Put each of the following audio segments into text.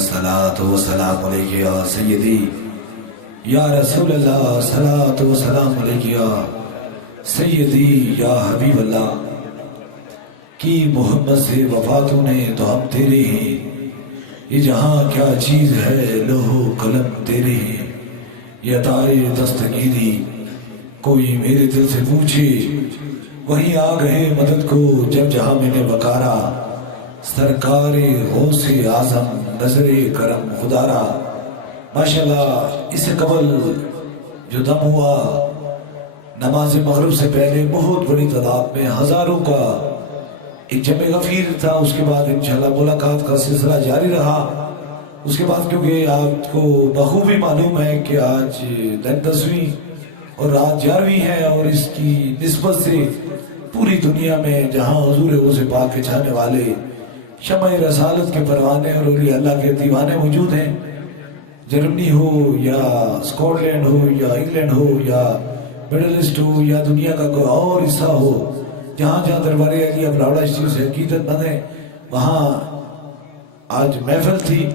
الصلاۃ والسلام علیک یا سیدی یا رسول اللہ، صلاۃ والسلام علیک یا سیدی یا حبیب اللہ کی محمد سے وفاتوں نے تو ہم تیرے ہیں، یہ جہاں کیا چیز ہے لوح قلم تیرے ہیں، یہ تارے دستگیری کوئی میرے دل سے پوچھے، وہیں آ گئے مدد کو جب جہاں میں نے بکارا، سرکار غوث اعظم نظر کرم خدارا۔ ماشاءاللہ اس سے قبل جو دم ہوا نماز مغرب سے پہلے بہت بڑی تعداد میں ہزاروں کا ایک جمع غفیر تھا، اس کے بعد انشاءاللہ ملاقات کا سلسلہ جاری رہا۔ اس کے بعد کیونکہ آپ کو بخوبی معلوم ہے کہ آج 10ویں اور رات 11ویں ہے، اور اس کی نسبت سے پوری دنیا میں جہاں حضور غوث پاک کے چاہنے والے شمع رسالت کے پروانے اور اولیاء اللہ کے دیوانے موجود ہیں، جرمنی ہو یا اسکاٹ لینڈ ہو یا انگلینڈ ہو یا مڈل ایسٹ ہو یا دنیا کا کوئی اور حصہ ہو، جہاں جہاں دربار علی بلاوڑا شریف سے عقیدت مند ہے، وہاں آج محفل تھی،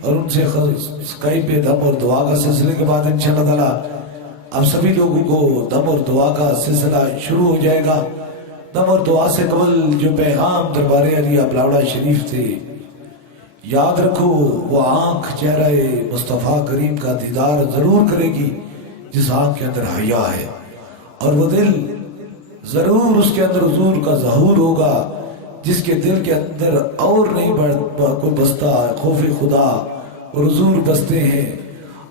اور ان سے اسکائپ پہ دم اور دعا کا سلسلے کے بعد انشاءاللہ تعالیٰ اب سبھی لوگوں کو دم اور دعا کا سلسلہ شروع ہو جائے گا۔ دم اور دعا سے قبل جو پیغام دربار علی بلاوڑا شریف سے یاد رکھو، وہ آنکھ چہرہ مصطفیٰ کریم کا دیدار ضرور کرے گی جس آنکھ کے اندر حیا ہے، اور وہ دل ضرور اس کے اندر حضور کا ظہور ہوگا جس کے دل کے اندر اور نہیں کوئی بستا خوف خدا اور حضور بستے ہیں،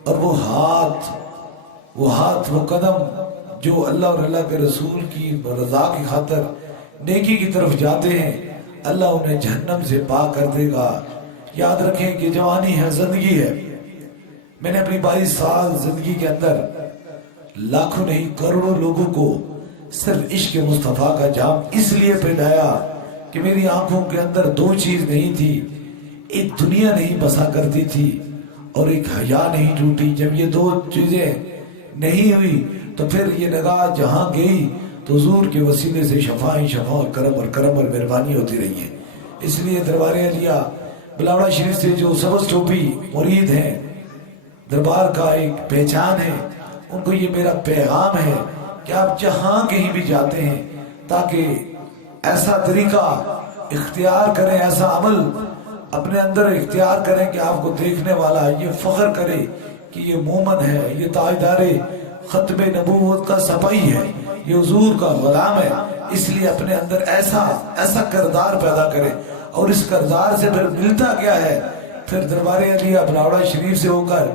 اور وہ ہاتھ وہ قدم جو اللہ اور اللہ کے رسول کی رضا کی خاطر نیکی کی طرف جاتے ہیں، اللہ انہیں جہنم سے پاک کر دے گا۔ یاد رکھیں کہ جوانی ہے، زندگی ہے۔ میں نے اپنی 22 سال زندگی کے اندر لاکھوں نہیں کروڑوں لوگوں کو صرف عشق مصطفیٰ کا جام اس لیے پہنایا کہ میری آنکھوں کے اندر دو چیز نہیں تھی، ایک دنیا نہیں بسا کرتی تھی اور ایک حیا نہیں ٹوٹی۔ جب یہ دو چیزیں نہیں ہوئی تو پھر یہ نگاہ جہاں گئی تو حضور کے وسیلے سے شفا اور کرم اور مہربانی ہوتی رہی ہے۔ اس لیے دربار علیہ بلاوڑا شریف سے جو سبز ٹوپی مرید ہیں، دربار کا ایک پہچان ہے، ان کو یہ میرا پیغام ہے کہ آپ جہاں کہیں بھی جاتے ہیں تاکہ ایسا طریقہ اختیار کریں، ایسا عمل اپنے اندر اختیار کریں کہ آپ کو دیکھنے والا یہ فخر کرے کہ یہ مومن ہے، یہ تاجدار ختم نبوت کا سپاہی ہے، یہ حضور کا غلام ہے۔ اس لیے اپنے اندر ایسا کردار پیدا کرے، اور اس کردار سے پھر ملتا کیا ہے؟ پھر دربار علی بلاوڑا شریف سے ہو کر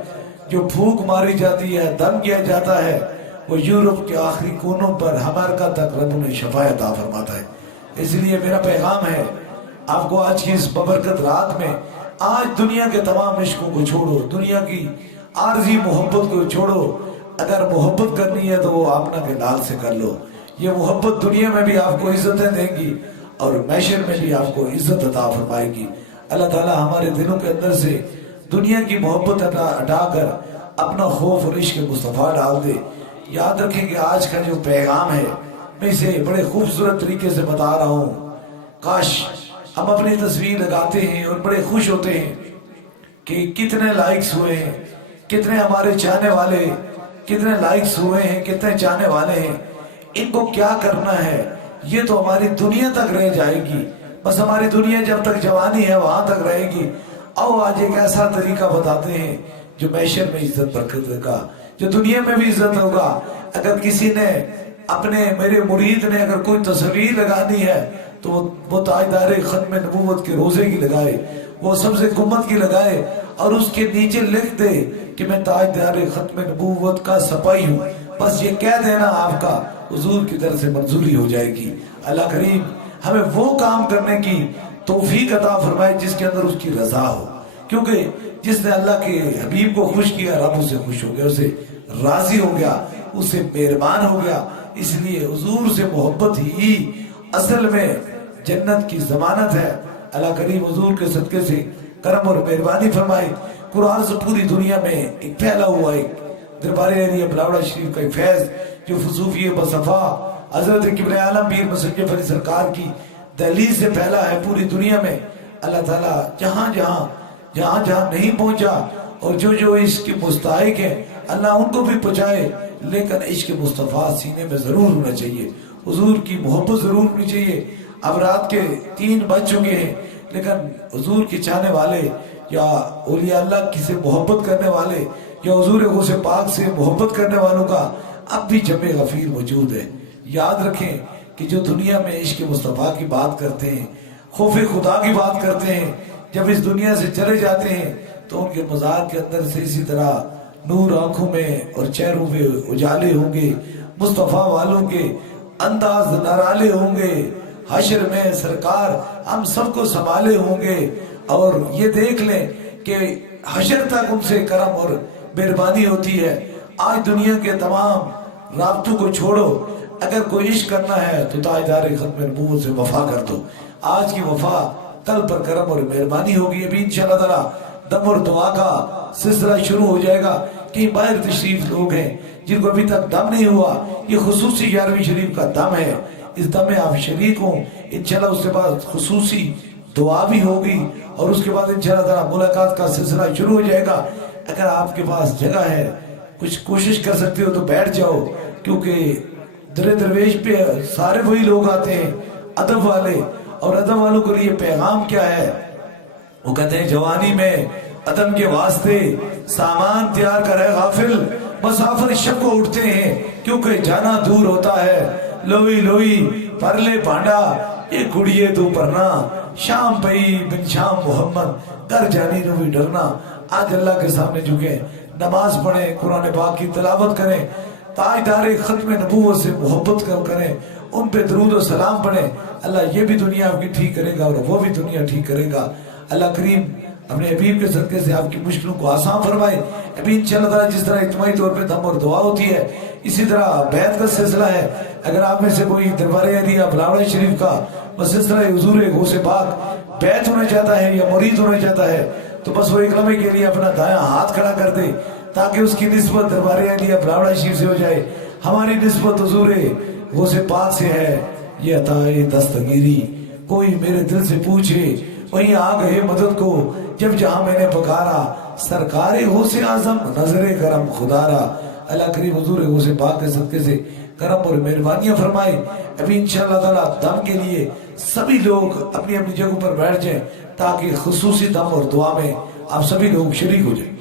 جو پھونک ماری جاتی ہے، دم کیا جاتا ہے، وہ یورپ کے آخری کونوں پر امریکہ تک رب انہیں شفاعت عطا فرماتا ہے۔ اس لیے میرا پیغام ہے آپ کو آج کی اس ببرکت رات میں، آج دنیا کے تمام عشقوں کو چھوڑو، دنیا کی عارضی محبت کو چھوڑو، اگر محبت کرنی ہے تو وہ آمنہ کے لال سے کر لو۔ یہ محبت دنیا میں بھی آپ کو عزتیں دیں گی اور محشر میں بھی آپ کو عزت عطا فرمائے گی۔ اللہ تعالیٰ ہمارے دلوں کے اندر سے دنیا کی محبت ہٹا کر اپنا خوف اور عشق مصطفیٰ ڈال دے۔ یاد رکھیں کہ آج کا جو پیغام ہے میں اسے بڑے خوبصورت طریقے سے بتا رہا ہوں۔ کاش ہم اپنی تصویر لگاتے ہیں اور بڑے خوش ہوتے ہیں کہ کتنے لائکس ہوئے ہیں، کتنے ہمارے چاہنے والے، کتنے لائکس ہوئے ہیں، کتنے چاہنے والے ہیں۔ ان کو کیا کرنا ہے؟ یہ تو ہماری دنیا تک رہ جائے گی، بس ہماری دنیا جب تک جوانی ہے وہاں تک رہے گی۔ آؤ آج ایک ایسا طریقہ بتاتے ہیں جو محشر میں عزت برکت کا، جو دنیا میں بھی عزت ہوگا۔ اگر کسی نے میرے مرید نے اگر کوئی تصویر لگانی ہے تو وہ تاجدار ختم نبوت کے روزے کی لگائے، وہ سبز گنبد کی لگائے، اور اس کے نیچے لکھ دے کہ میں تاجدار ختم نبوت کا سپاہی ہوں۔ بس یہ کہہ دینا آپ کا حضور کی طرف سے منظوری ہو جائے گی۔ اللہ کریم ہمیں وہ کام کرنے کی توفیق عطا فرمائے جس کے اندر اس کی رضا ہو، کیونکہ جس نے اللہ کے حبیب کو خوش کیا رب اسے خوش ہو گیا، اسے راضی ہو گیا، اسے مہربان ہو گیا۔ اس لیے حضور سے محبت ہی اصل میں جنت کی ضمانت ہے۔ اللہ کریم حضور کے صدقے سے کرم اور مہربانی فرمائے۔ قرآن سے پوری دنیا میں ایک پھیلا ہوا ایک دربار علی بلاوڑا شریف کا فیض جو صوفی بصفا حضرت کبریٰ عالم پیر مسجد جعفری سرکار کی دہلیز سے پھیلا ہے پوری دنیا میں۔ اللہ تعالیٰ جہاں جہاں جہاں نہیں پہنچا، اور جو جو اس کے مستحق ہیں اللہ ان کو بھی پہنچائے، لیکن عشق مصطفیٰ سینے میں ضرور ہونا چاہیے، حضور کی محبت ضرور ہونی چاہیے۔ اب رات کے 3 بج چکے ہیں، لیکن حضور کے چاہنے والے یا اولیاء اللہ کی سے محبت کرنے والے یا حضور غوث پاک سے محبت کرنے والوں کا اب بھی جمع غفیر موجود ہے۔ یاد رکھیں کہ جو دنیا میں عشق مصطفیٰ کی بات کرتے ہیں، خوف خدا کی بات کرتے ہیں، جب اس دنیا سے چلے جاتے ہیں تو ان کے مزار کے اندر سے اسی طرح نور آنکھوں میں اور چہروں پہ اجالے ہوں گے، مصطفیٰ والوں کے انداز نرالے ہوں گے، حشر میں سرکار ہم سب کو سنبھالے ہوں گے، اور یہ دیکھ لیں کہ حشر تک ان سے کرم اور مہربانی ہوتی ہے۔ آج دنیا کے تمام رابطوں کو چھوڑو، اگر کوئی عشق کرنا ہے تو تاجدار ختم نبوت سے وفا کر دو۔ آج کی وفا کل پر کرم اور مہربانی ہوگی۔ ابھی انشاءاللہ تعالی دم اور دعا کا سلسلہ شروع ہو جائے گا۔ کئی باہر تشریف لوگ ہیں جن کو ابھی تک دم نہیں ہوا، یہ خصوصی 11ویں شریف کا دم ہے، اس دم میں آپ شریک ہوں۔ انشاءاللہ اس کے بعد خصوصی دعا بھی ہوگی، اور اس کے بعد انشاءاللہ تعالی ملاقات کا سلسلہ شروع ہو جائے گا۔ اگر آپ کے پاس جگہ ہے، کچھ کوشش کر سکتے ہو تو بیٹھ جاؤ، کیونکہ در درویش پہ سارے وہی لوگ آتے ہیں ادب والے، اور ادب والوں کے لیے پیغام کیا ہے؟ وہ کہتے ہیں جوانی میں ادب کے واسطے سامان تیار کرے غافل، مسافر شب کو اٹھتے ہیں کیونکہ جانا دور ہوتا ہے، لوئی لوئی پرلے پانڈا یہ گڑیے تو پرنا، شام پئی بن شام محمد گھر جانی نو بھی ڈرنا۔ آج اللہ کے سامنے جھکیں، نماز پڑھیں، قرآن پاک کی تلاوت کریں، تاجدار ختم نبوت سے محبت کریں، ان پہ درود و سلام پڑھیں۔ اللہ یہ بھی دنیا آپ کی ٹھیک کرے گا اور وہ بھی دنیا ٹھیک کرے گا۔ اللہ کریم اپنے حبیب کے صدقے سے آپ کی مشکلوں کو آسان فرمائے۔ ابھی انشاءاللہ تعالی جس طرح اجتماعی طور پہ دم اور دعا ہوتی ہے، اسی طرح بیعت کا سلسلہ ہے۔ اگر آپ میں سے کوئی دربار عالیہ بلاوڑ شریف کا سلسلہ حضور غوث پاک بیعت ہونا چاہتا ہے یا مرید ہونا چاہتا ہے تو بس وہ ایک لمحے کے لیے اپنا دایاں ہاتھ کھڑا کر دے تاکہ اس کی نسبت دربار عالیہ بلاوڑ شریف سے ہو جائے۔ ہماری نسبت حضور غوث پاک سے ہے۔ یہ عطائے دستگیری کوئی میرے دل سے پوچھے، وہیں آ گئے مدد کو جب جہاں میں نے پکارا، سرکار غوث اعظم نظر کرم خدا را۔ اللہ کریم حضور غوث پاک کے صدقے سے کرم اور مہربانیاں فرمائے۔ ابھی انشاءاللہ تعالی دم کے لیے سبھی لوگ اپنی اپنی جگہوں پر بیٹھ جائیں تاکہ خصوصی دم اور دعا میں آپ سبھی لوگ شریک ہو جائیں۔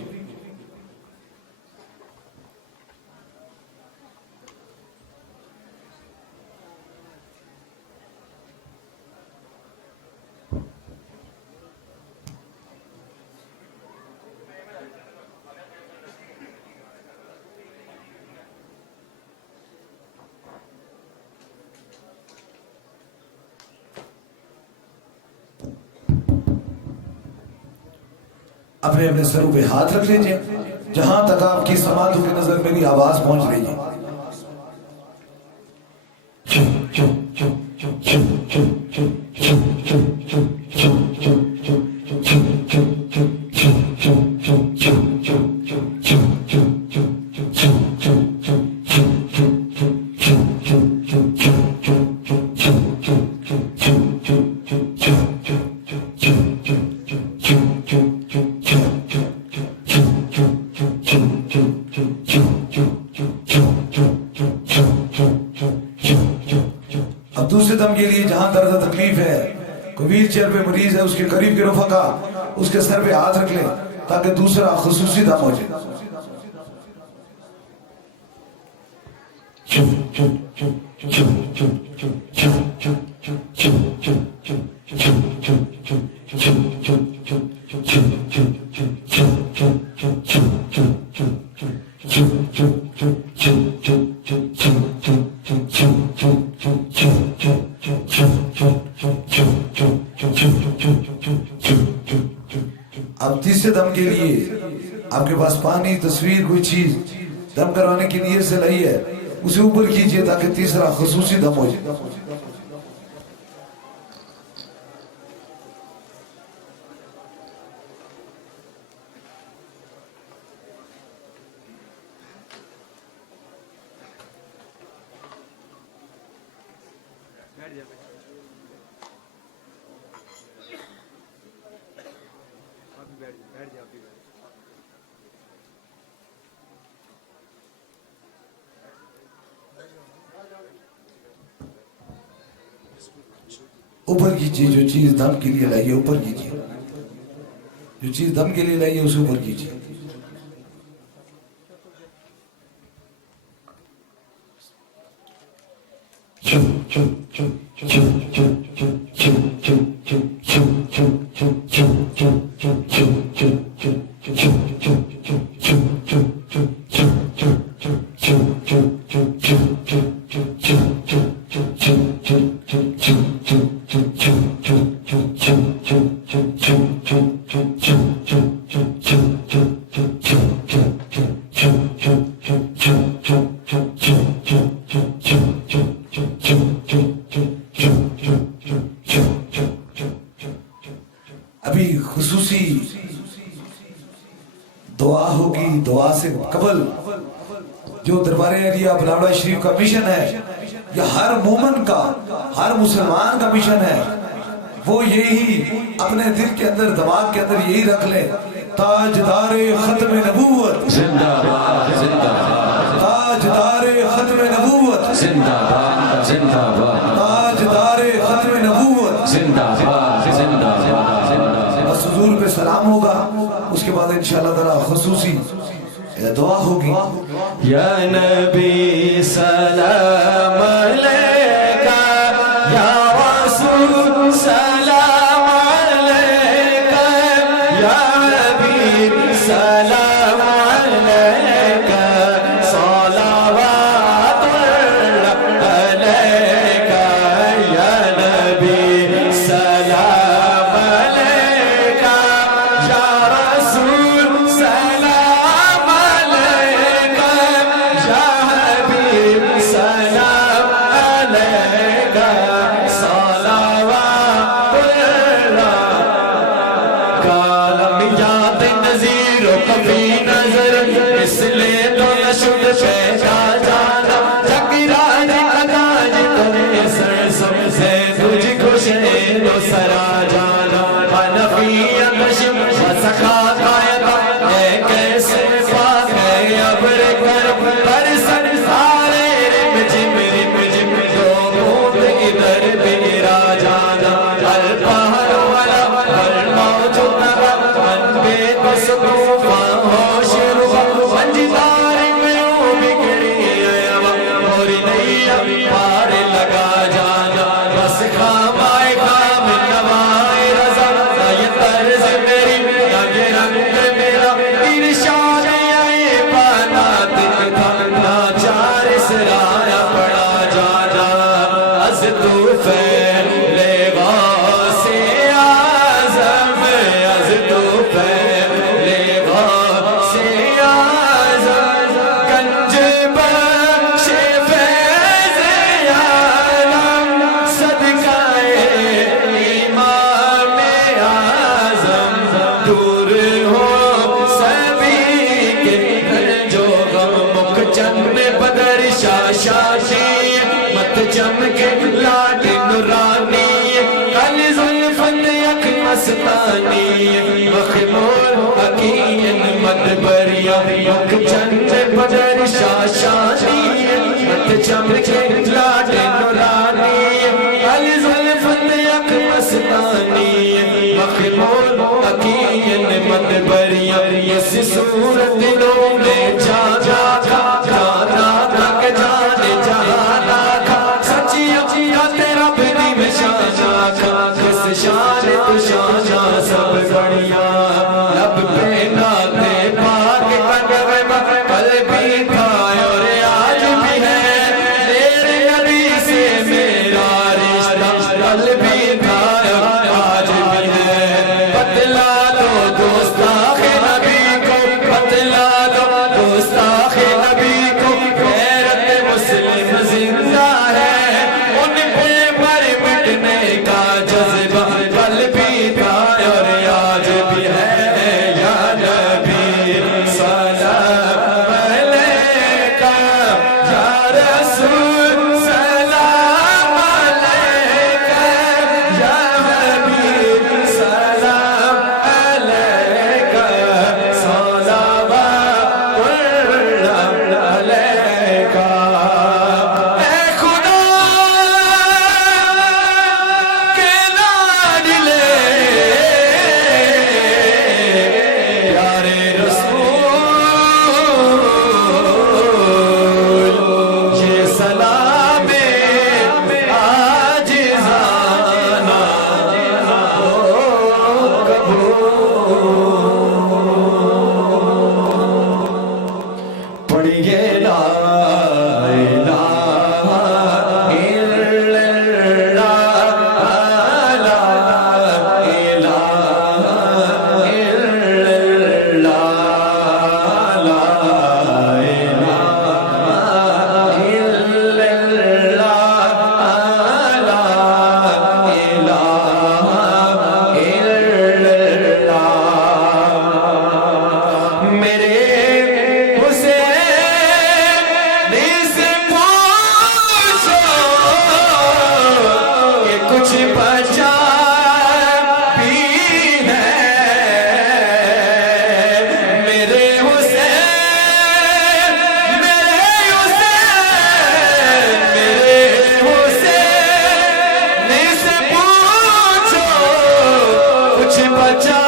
اپنے اپنے سروں پہ ہاتھ رکھ لیجئے، جہاں تک آپ کی سماعتوں کی نظر میری آواز پہنچ رہی ہے۔ اب دوسرے دم کے لیے جہاں درد تکلیف ہے، کوئی ویل چیئر پہ مریض ہے، اس کے قریب کے رفقا اس کے سر پہ ہاتھ رکھ لیں تاکہ دوسرا خصوصی دم ہو جائے۔ اب تیسرے دم کے لیے آپ کے پاس پانی، تصویر، کوئی چیز دم کروانے کی نیت سے لائی ہے، اسے اوپر کیجئے تاکہ تیسرا خصوصی دم ہو جائے۔ اوپر کیجیے، جو چیز دم کے لیے لائیے اوپر کیجیے، جو چیز دم کے لیے لائیے اسے اوپر کیجیے۔ ابھی خصوصی دعا ہوگی، دعا سے قبل جو دربار عالیہ بلاوڑہ شریف کا مشن ہے، یہ ہر مومن کا، ہر مسلمان کا مشن ہے، وہ یہی اپنے دل کے اندر، دماغ کے اندر یہی رکھ لے، تاجدار ختم نبوت زندہ باد، زندہ باد، تاجدار ختم نبوت زندہ باد، زندہ باد، تاجدار ختم نبوت زندہ باد، زندہ باد، زندہ باد۔ بس حضور پہ سلام ہوگا، اس کے بعد انشاءاللہ تعالی خصوصی دعا ہوگی۔ یا نبی سلام علیکہ، یا رسول سلام علیکہ، یا حبیب سلام علیکہ، صلوات اللہ علیکہ، یا نبی سلام علیکہ، یا رسول سلام علیکہ، یا حبیب سلام علیکہ، صلوات اللہ۔ کالم یاد نظیر و کبھی نظر، اس لیے تو نشد پیدا جانا، جگراج اگاج کرے سر سب سے تجھ کو شہید و سرا جانا، حنفیت شم و سخا قائبہ، اے کیسے پاک ہے ابر کرم، پر سر سارے رم جم دو بوند ادھر بگرا جانا، البحر والا والموج نغا، من بے بس طوفان ہوش ربا، منجدار میں بگڑی ایوا، موری نیا پار لگا جانا، بس خامائے خام نوائے رضا، نہ یہ طرز میری نہ یہ رنگ میرا، ارشاد آئے پانا دل تھا، ناچار سرایا پڑا جانا، از تو فیل لباس اعظم، از تو فیل لباس اعظم، گنج بخش فیض عالم، صدقہ امام اعظم، دور ہو سبھی کے جو غم، مکھ چند بدر شاشاشی، مت چمکے لاڈ نورانی، کل زلفت یک مستانی، مخمور حقین مدبریا، مکھ چند بدر شاشاشی، مت چمکے لاڈ نورانی، کل زلفت یک مستانی، مخمور حقین مدبریا، اس صورت دلوں میں جانا تھا، جانا تھا کہ جانے جانا تھا، سچی تیرا بھری میں شانا تھا، کس شان تو شانا سب بڑھیا، لب پہ ناتے پاک کنوے کل بھی تھا اور آج بھی ہے، میرے نبی سے میرا رشتہ کل بھی تھا اور آج بھی ہے، بتلا دو دوستاں نبی کو، بتلا میرے حسین سے پوچھو کہ کچھ بچا بھی ہے میرے حسین میرے حسین میرے حسین سے پوچھو کچھ بچا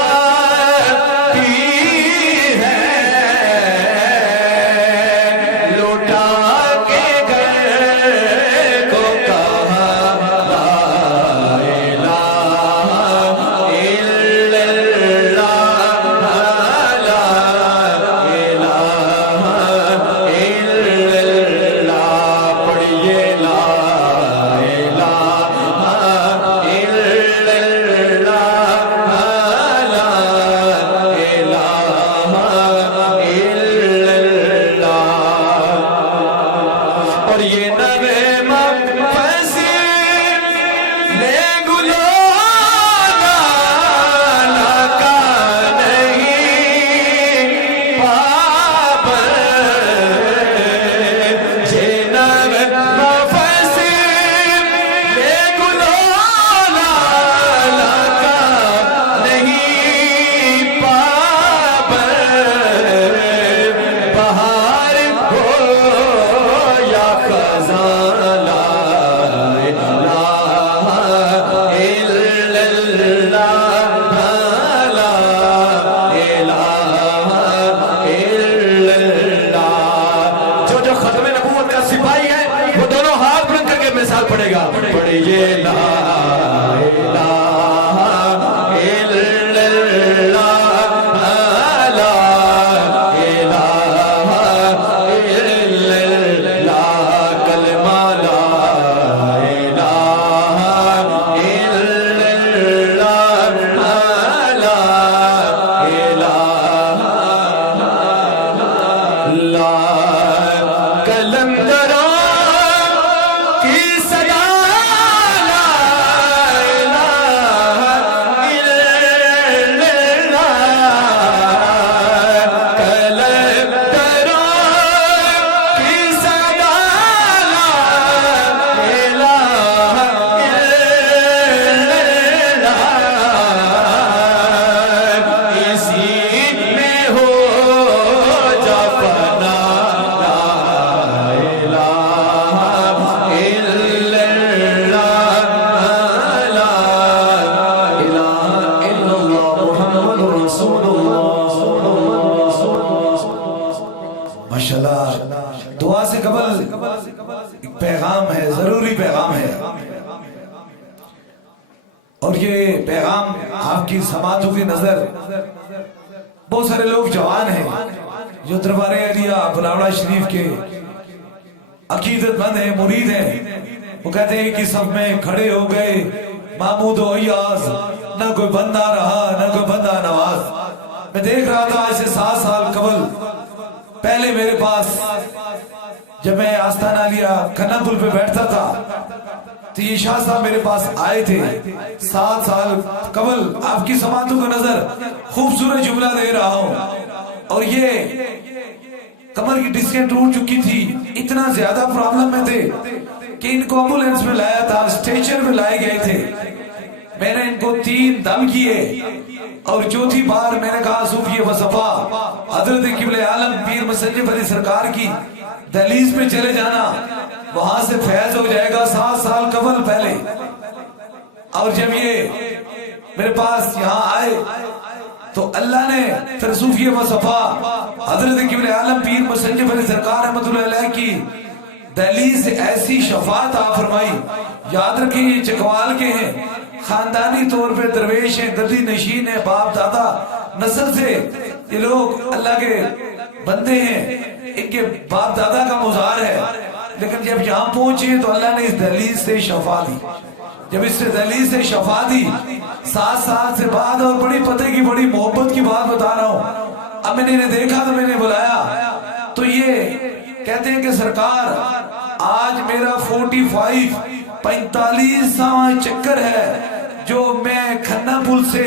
پڑے گا پڑھیے لا الہ الا اللہ لا الہ الا اللہ کلمہ لا الہ الا اللہ لا الہ الا اللہ کلندروں ماشاءاللہ دعا سے قبل ایک پیغام ہے، ضروری پیغام ہے، اور یہ پیغام آپ کی سماعتوں کی نظر بہت سارے لوگ جوان ہیں جو دربار عالیہ بلاوڑا شریف کے عقیدت مند ہیں، مرید ہیں، وہ کہتے ہیں کہ سب میں کھڑے ہو گئے محمود و ایاز، نہ کوئی بندہ رہا نہ کوئی بندہ نواز۔ میں دیکھ رہا تھا ایسے 7 سال قبل پہلے میرے پاس جب میں آستانہ عالیہ کھنا پل پہ بیٹھتا تھا تو یہ شاہ صاحب میرے پاس آئے تھے 7 سال قبل۔ آپ کی سماعتوں کو نظر خوبصورت جملہ دے رہا ہوں، اور یہ کمر کی ڈسکیں ٹوٹ چکی تھی، اتنا زیادہ پرابلم میں تھے کہ ان کو ایمبولینس میں لایا تھا، اسٹیچر میں لائے گئے تھے۔ میں نے ان کو 3 دم کیے اور چوتھی بار میں نے کہا صوفی وصفا حضرت قبلہ عالم پیر مسنجف علی سرکار کی دہلیز پہ چلے جانا، وہاں سے فیض ہو جائے گا۔ 7 سال قبل پہلے، اور جب یہ میرے پاس یہاں آئے تو اللہ نے پھر صوفی وصفا حضرت قبلہ عالم پیر مسنجف علی سرکار رحمۃ اللہ علیہ کی دہلیز سے ایسی شفاعت آپ فرمائی۔ یاد رکھیں یہ چکوال کے ہیں، خاندانی طور پہ درویش ہیں، گدی نشین ہیں، باپ دادا نسل سے یہ لوگ اللہ کے بندے ہیں، ان کے باپ دادا کا مزار ہے، لیکن جب یہاں پہنچے تو اللہ نے اس دہلیز سے شفا دی۔ جب اس سے دہلیز سے شفا دی 7 سال سے بعد، اور بڑی پتہ کی بڑی محبت کی بات بتا رہا ہوں، اب میں نے دیکھا تو میں نے بلایا تو یہ کہتے ہیں کہ سرکار آج میرا 45 45واں چکر ہے جو میں کھنا پل سے